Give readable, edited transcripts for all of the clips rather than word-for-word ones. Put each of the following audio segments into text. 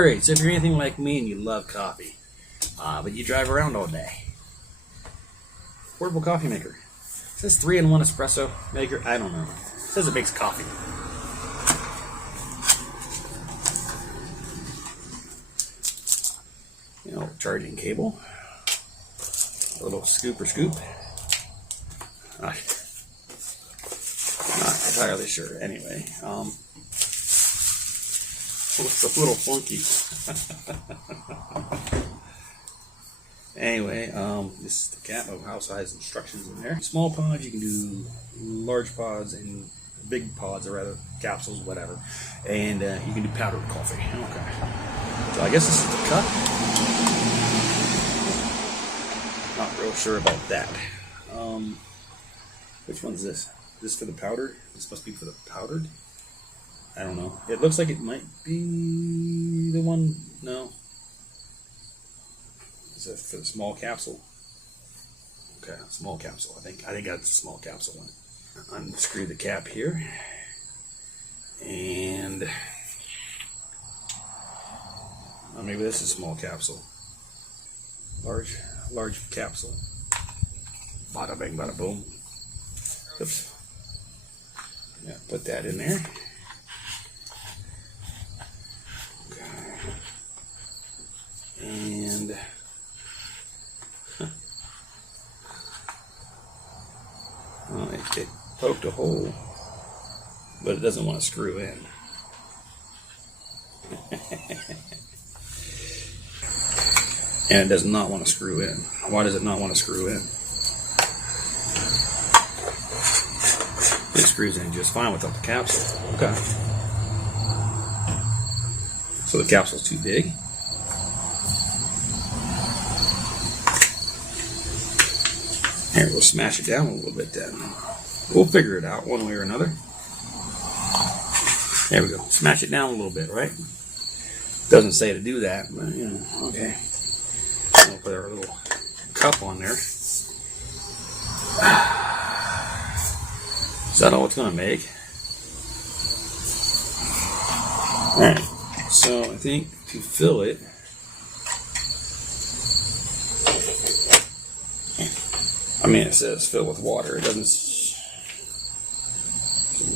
Alright, so if you're anything like me and you love coffee, but you drive around all day, portable coffee maker. It says 3-in-1 espresso maker. I don't know. It says it makes coffee. You know, charging cable, a little scooper scoop. Not entirely sure. Anyway, looks a little funky. Anyway, this is the cap of house size instructions in there. Small pods, you can do large pods and big pods, or rather capsules, whatever. And you can do powdered coffee. Okay. So I guess this is the cup. Not real sure about that. Which one's this? Is this for the powder? This must be for the powdered? I don't know. It looks like it might be the one. No. Is it for the small capsule? Okay, small capsule. I think that's a small capsule one. Unscrew the cap here, and maybe this is small capsule. Large capsule. Bada bing, bada boom. Oops. Yeah, put that in there. And well, it poked a hole, but it doesn't want to screw in. And it does not want to screw in. Why does it not want to screw in? It screws in just fine without the capsule. Okay. So the capsule's too big. Here, we'll smash it down a little bit then. We'll figure it out one way or another. There we go. Smash it down a little bit, right? Doesn't say to do that, but you know, okay. We'll put our little cup on there. Is that all it's going to make? Alright, so I think to fill it, I mean, it says fill with water. It doesn't.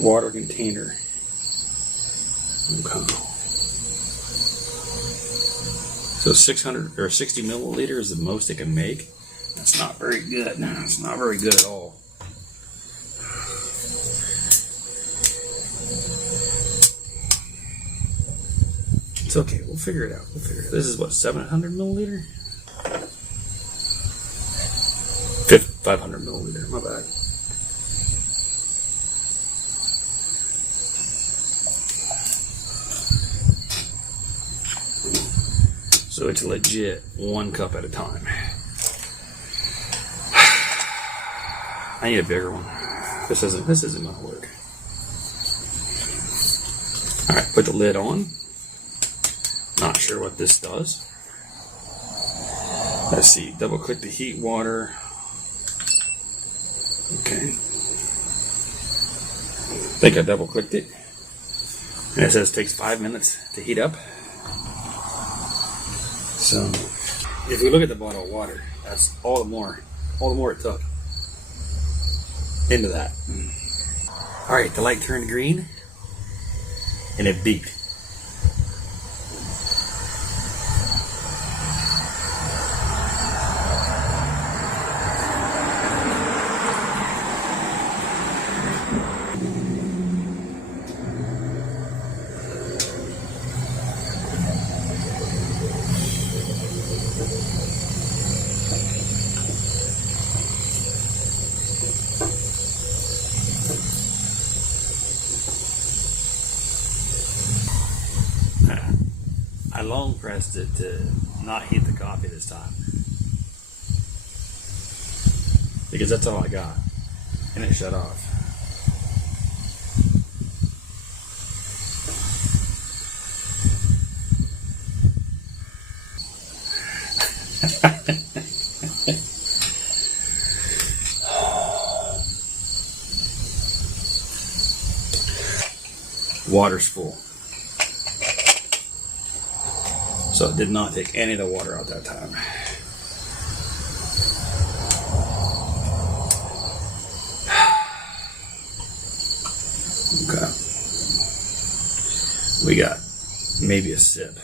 Water container. Okay. So 600 or 60 milliliters is the most it can make. That's not very good. No, it's not very good at all. It's okay. We'll figure it out. This is what, 700 milliliter? 500 milliliter, my bad. So it's legit 1 cup at a time. I need a bigger one. This isn't gonna work. Alright, put the lid on. Not sure what this does. Let's see, double click the heat water. Okay. I think I double clicked it. And it says it takes 5 minutes to heat up. So if we look at the bottle of water, that's all the more it took into that. Alright, the light turned green and it beeped. I long pressed it to not heat the coffee this time, because that's all I got, and it shut off. Water's full. So it did not take any of the water out that time. Okay. We got maybe a sip.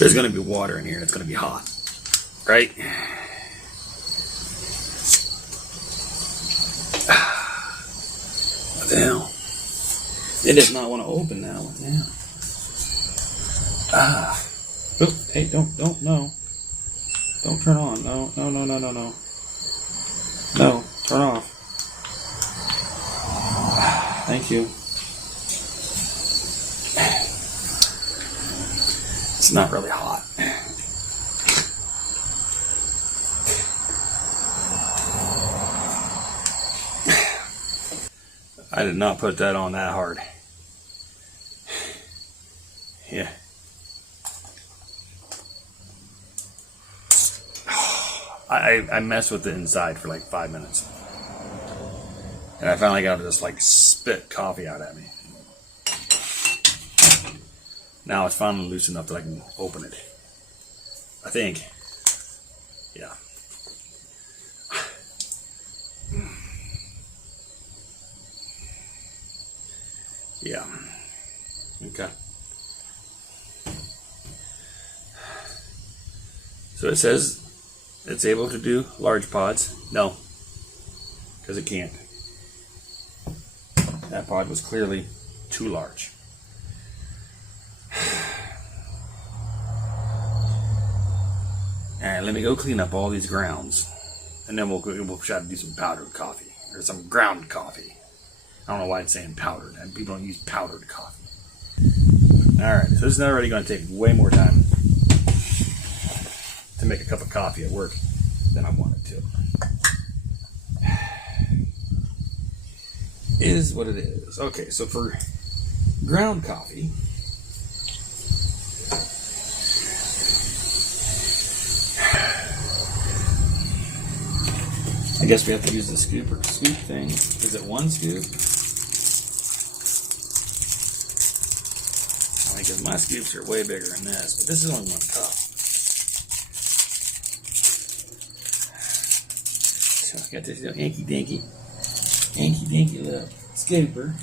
There's going to be water in here and it's going to be hot, right? What the hell? It does not want to open now. What the hell? Oh, hey, don't, no. Don't turn on. No. No, turn off. Thank you. It's not really hot. I did not put that on that hard. Yeah. I messed with the inside for like 5 minutes. And I finally got to just like spit coffee out at me. Now it's finally loose enough that I can open it. I think. Yeah. Yeah. Okay. So it says it's able to do large pods. No. Because it can't. That pod was clearly too large. Alright, let me go clean up all these grounds. And then we'll try to do some powdered coffee. Or some ground coffee. I don't know why it's saying powdered. And people don't use powdered coffee. Alright, so this is already going to take way more time to make a cup of coffee at work than I wanted to. Is what it is. Okay, so for ground coffee, I guess we have to use the scoop thing. Is it one scoop? Because my scoops are way bigger than this, but this is only 1 cup. So I got this little hanky dinky little scooper.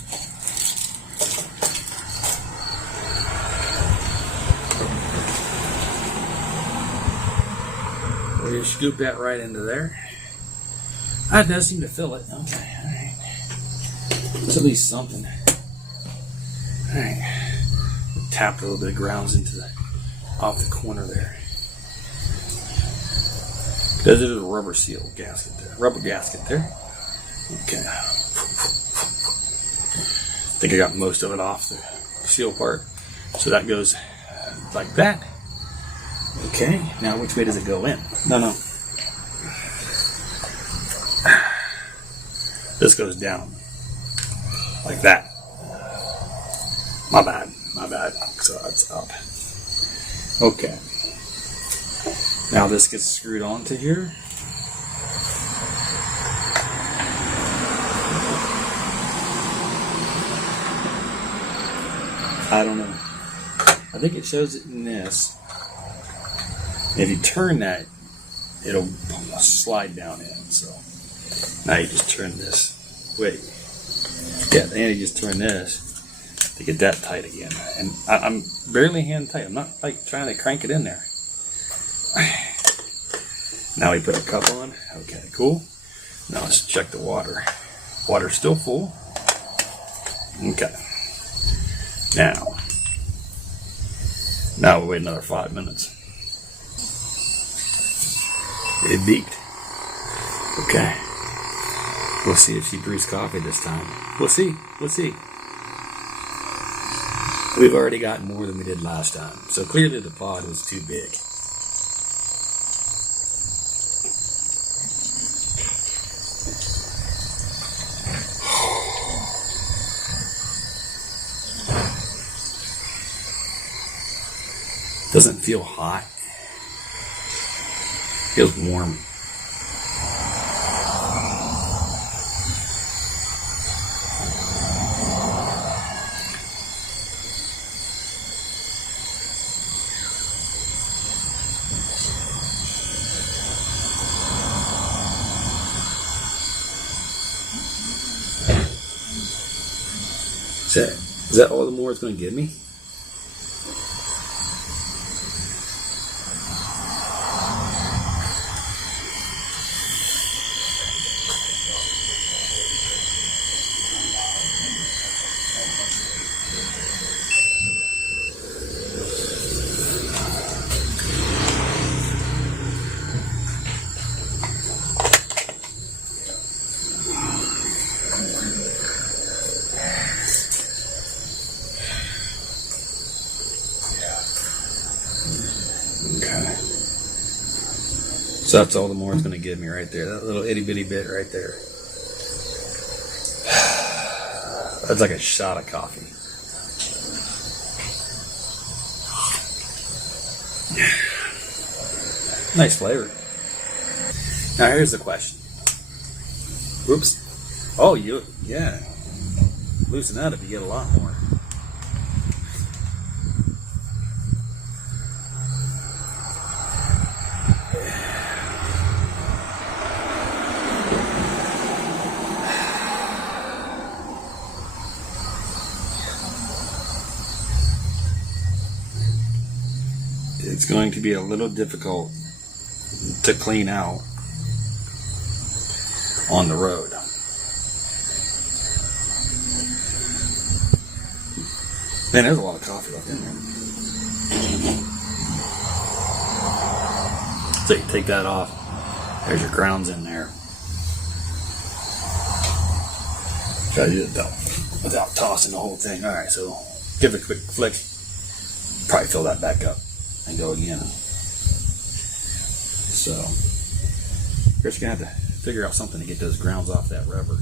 We'll just scoop that right into there. That does seem to fill it. Okay, alright. It's at least something. Alright. Tap a little bit of grounds into off the corner there. There's a rubber seal gasket there. Rubber gasket there. Okay. I think I got most of it off the seal part. So that goes like that. Okay. Now which way does it go in? No. This goes down. Like that. My bad. So that's up. Okay. Now this gets screwed onto here. I don't know. I think it shows it in this. If you turn that, it'll slide down in. So now you just turn this. Wait. Yeah, and you just turn this to get that tight again. And I'm barely hand tight. I'm not like trying to crank it in there. Now we put a cup on. Okay, cool. Now let's check the water. Water's still full. Okay. Now we'll wait another 5 minutes. It beeped. Okay. We'll see if she brews coffee this time. We'll see. We've already got more than we did last time. So clearly the pod was too big. Doesn't feel hot. Feels warm. Is that all the more it's going to give me? Okay. So that's all the more it's going to give me right there. That little itty bitty bit right there. That's like a shot of coffee. Nice flavor. Now here's the question. Whoops. Oh, yeah. Loosen that up, you get a lot more. It's going to be a little difficult to clean out on the road. Man, there's a lot of coffee left in there. So you take that off. There's your grounds in there. Try to do it without tossing the whole thing. Alright, so give it a quick flick. Probably fill that back up and go again. So, first you're going to have to figure out something to get those grounds off that rubber.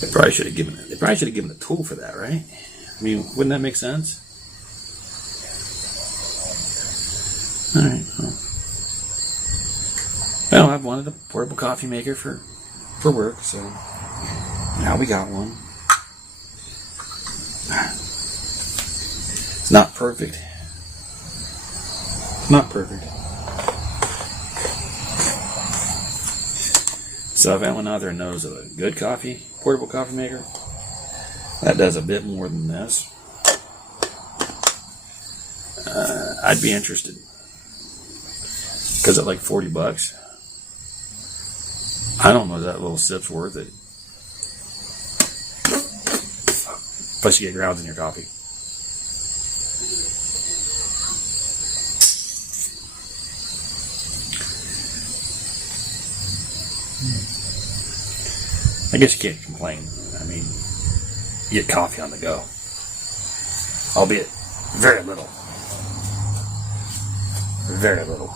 They probably should have given a tool for that, right? I mean, wouldn't that make sense? Alright, well, I've wanted a portable coffee maker for work, so now we got one. It's not perfect. It's not perfect. So if anyone out there knows of a good portable coffee maker that does a bit more than this, I'd be interested. Because at like $40, I don't know if that little sip's worth it. Plus you get grounds in your coffee. I guess you can't complain. I mean, you get coffee on the go. Albeit very little. Very little.